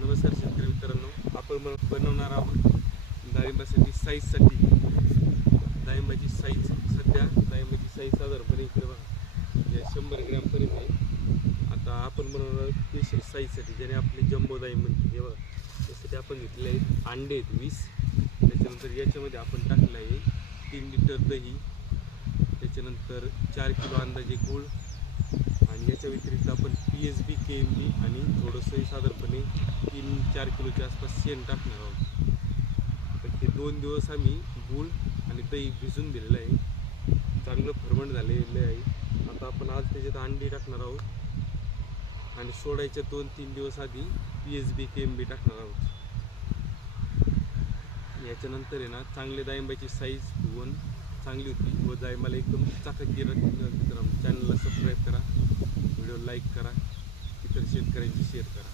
नमस्कार शेतकरी मित्रांनो, आपण बनवणार आहोत डाळिंबासाठी साईजसाठी डाळिंबाची साईज. सध्या डाळिंबाची साईज साधारणपणे इकडे बघा 100 ग्रॅमपर्यंत आहे. आता आपण बनवणार आहोत स्पेशल साईजसाठी, ज्याने आपली जम्बो डाळिंब म्हणते. हे बघा, त्यासाठी आपण घेतले आहेत अंडे आहेत 20. त्याच्यानंतर याच्यामध्ये आपण टाकलं आहे 3 लिटर दही, त्याच्यानंतर 4 किलो अंदाजे गूळ, आणि याच्या व्यतिरिक्त आपण PSB KMB आणि थोडंसं साधारणपणे 3-4 किलोच्या आसपास शेण टाकणार आहोत. तर हे 2 दिवस आम्ही गूळ आणि दही भिजून दिलेलं आहे, चांगलं फर्मंट झालेलं आहे. आता आपण आज त्याच्यात अंडी टाकणार आहोत आणि सोडायच्या 2-3 दिवस आधी PSB KMB टाकणार आहोत. याच्यानंतर आहे ना, चांगले डाळिंबाची साईज होऊन चांगली होती व डाळिंबाला एकदम चाककी चॅनलला सबस्क्राईब करा, व्हिडिओ लाईक करा, इतर शेतकऱ्यांची शेअर करा.